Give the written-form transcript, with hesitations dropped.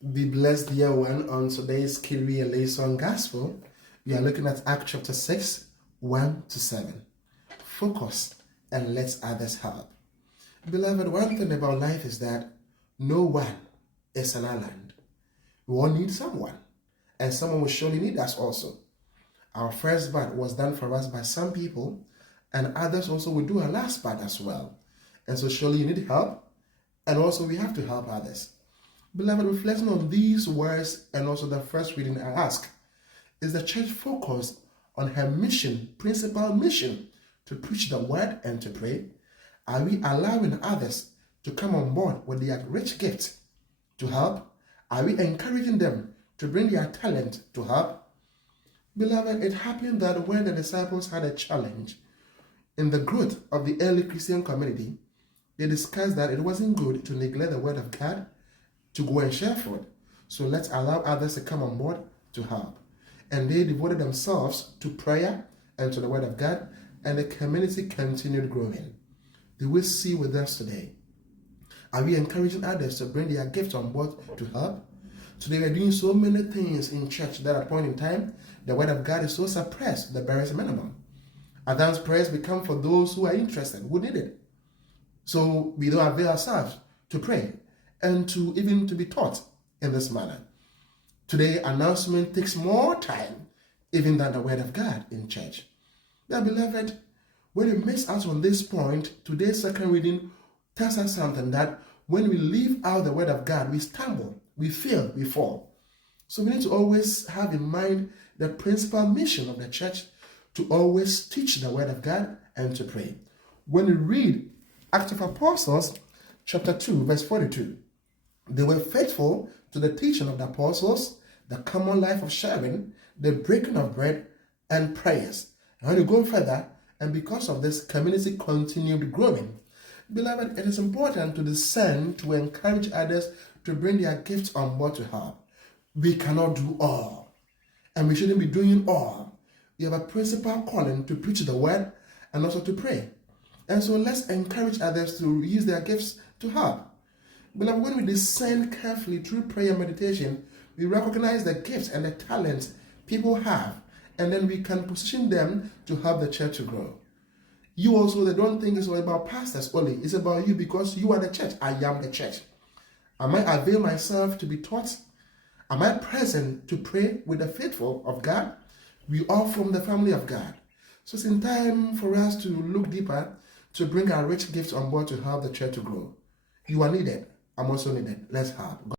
Be blessed, dear one. On today's Kyrie Eleison Gospel, we are looking at Acts chapter 6, 1 to 7. Focus and let others help. Beloved, one thing about life is that no one is an island. We all need someone, and someone will surely need us also. Our first part was done for us by some people, and others also will do our last part as well. And so surely you need help, and also we have to help others. Beloved, reflecting on these words and also the first reading, I ask, is the church focused on her mission, principal mission, to preach the word and to pray? Are we allowing others to come on board with their rich gifts to help? Are we encouraging them to bring their talent to help? Beloved, it happened that when the disciples had a challenge in the growth of the early Christian community, they discussed that it wasn't good to neglect the word of God to go and share food. So let's allow others to come on board to help. And they devoted themselves to prayer and to the word of God, and the community continued growing. Do we see with us today? Are we encouraging others to bring their gifts on board to help? Today we're doing so many things in church that at a point in time, the word of God is so suppressed, the barest minimum. Advanced prayers become for those who are interested, who need it. So we don't avail ourselves to pray and to even to be taught in this manner. Today, announcement takes more time even than the word of God in church. Now, beloved, when we miss out on this point, today's second reading tells us something that when we leave out the word of God, we stumble, we fail, we fall. So we need to always have in mind the principal mission of the church to always teach the word of God and to pray. When we read Acts of Apostles, chapter 2, verse 42, they were faithful to the teaching of the apostles, the common life of sharing, the breaking of bread, and prayers. And when you go further, and because of this, community continued growing. Beloved, it is important to discern, to encourage others to bring their gifts on board to help. We cannot do all, and we shouldn't be doing all. We have a principal calling to preach the word and also to pray. And so let's encourage others to use their gifts to help. Beloved, when we discern carefully through prayer and meditation, we recognize the gifts and the talents people have, and then we can position them to help the church to grow. You also, they don't think it's all about pastors only. It's about you because you are the church. I am the church. Am I avail myself to be taught? Am I present to pray with the faithful of God? We are from the family of God. So it's in time for us to look deeper, to bring our rich gifts on board to help the church to grow. You are needed. I'm also needed. Let's help.